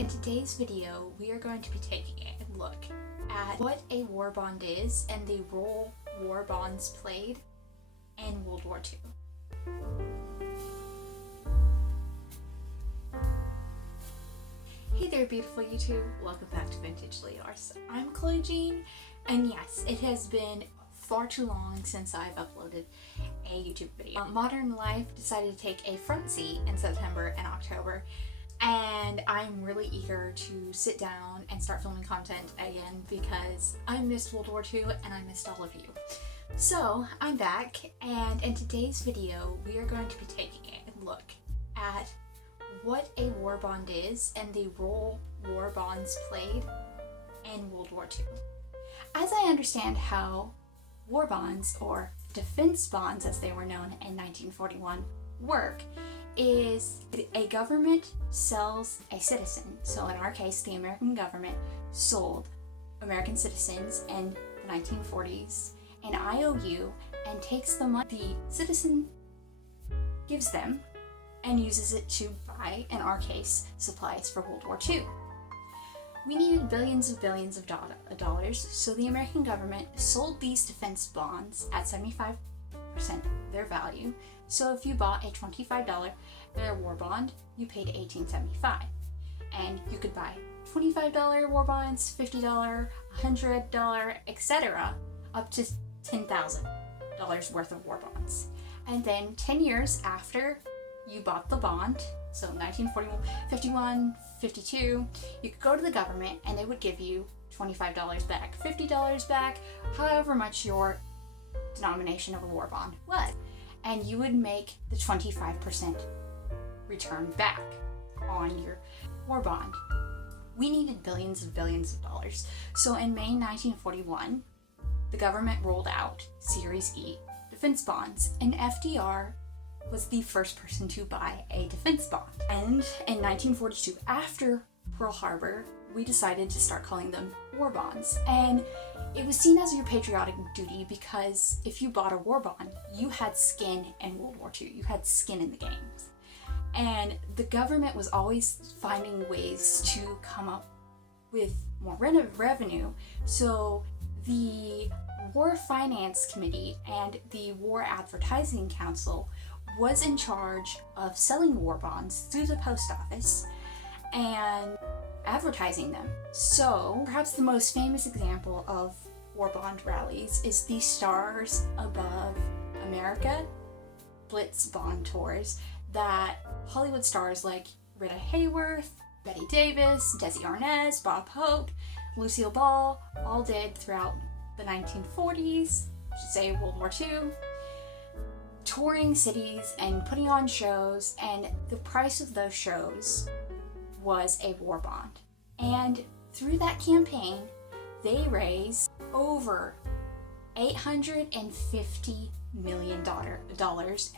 In today's video, we are going to be taking a look at what a war bond is and the role war bonds played in World War II. Hey there, beautiful YouTube. Welcome back to Vintage Lears. I'm Chloe Jean, and yes, it has been far too long since I've uploaded a YouTube video. Modern life decided to take a front seat in September and October, and I'm really eager to sit down and start filming content again because I missed World War II and I missed all of you. So I'm back, and in today's video we are going to be taking a look at what a war bond is and the role war bonds played in World War II. As I understand how war bonds, or defense bonds as they were known in 1941, work, is a government sells a citizen. So in our case, the American government sold American citizens in the 1940s an IOU and takes the money the citizen gives them and uses it to buy, in our case, supplies for World War II. We needed billions of dollars, so the American government sold these defense bonds at 75% of their value. So if you bought a $25 war bond, you paid $18.75. And you could buy $25 war bonds, $50, $100, etc., up to $10,000 worth of war bonds. And then 10 years after you bought the bond, so 1941, 51, 52, you could go to the government and they would give you $25 back, $50 back, however much your denomination of a war bond was. And you would make the 25% return back on your war bond. We needed billions of dollars. So in May 1941, the government rolled out Series E defense bonds, and FDR was the first person to buy a defense bond. And in 1942, after Pearl Harbor, we decided to start calling them war bonds. And it was seen as your patriotic duty because if you bought a war bond, you had skin in World War II. You had skin in the games. And the government was always finding ways to come up with more revenue. So the War Finance Committee and the War Advertising Council was in charge of selling war bonds through the post office and advertising them. So perhaps the most famous example of war bond rallies is the Stars Above America Blitz bond tours that Hollywood stars like Rita Hayworth, Bette Davis, Desi Arnaz, Bob Hope, Lucille Ball all did throughout the 1940s, I should say World War II, touring cities and putting on shows, and the price of those shows was a war bond. And through that campaign, they raised over $850 million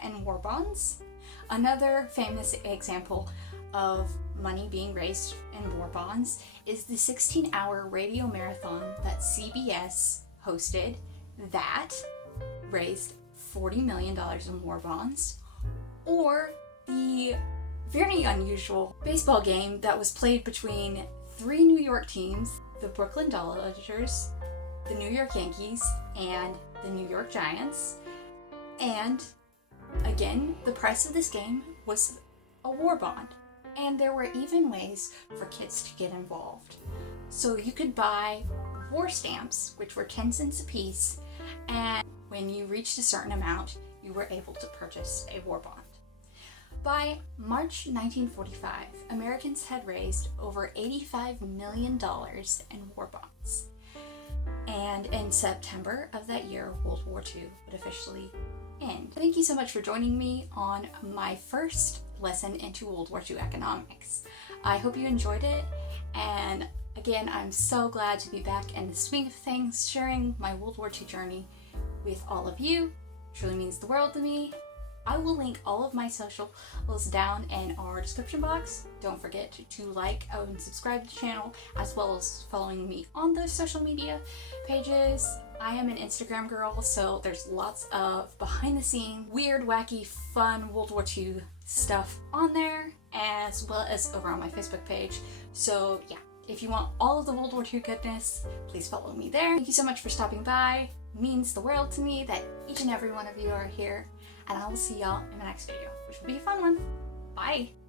in war bonds. Another famous example of money being raised in war bonds is the 16-hour radio marathon that CBS hosted that raised $40 million in war bonds, or the very unusual baseball game that was played between three New York teams, the Brooklyn Dodgers, the New York Yankees, and the New York Giants. And again, the price of this game was a war bond. And there were even ways for kids to get involved. So you could buy war stamps, which were 10 cents a piece, and when you reached a certain amount, you were able to purchase a war bond. By March 1945, Americans had raised over $85 million in war bonds. And in September of that year, World War II would officially end. Thank you so much for joining me on my first lesson into World War II economics. I hope you enjoyed it, and again, I'm so glad to be back in the swing of things, sharing my World War II journey with all of you. It truly means the world to me. I will link all of my socials down in our description box. Don't forget to like and subscribe to the channel, as well as following me on those social media pages. I am an Instagram girl, so there's lots of behind the scenes, weird, wacky, fun World War II stuff on there, as well as over on my Facebook page. So yeah, if you want all of the World War II goodness, please follow me there. Thank you so much for stopping by. It means the world to me that each and every one of you are here, and I will see y'all in the next video, which will be a fun one. Bye!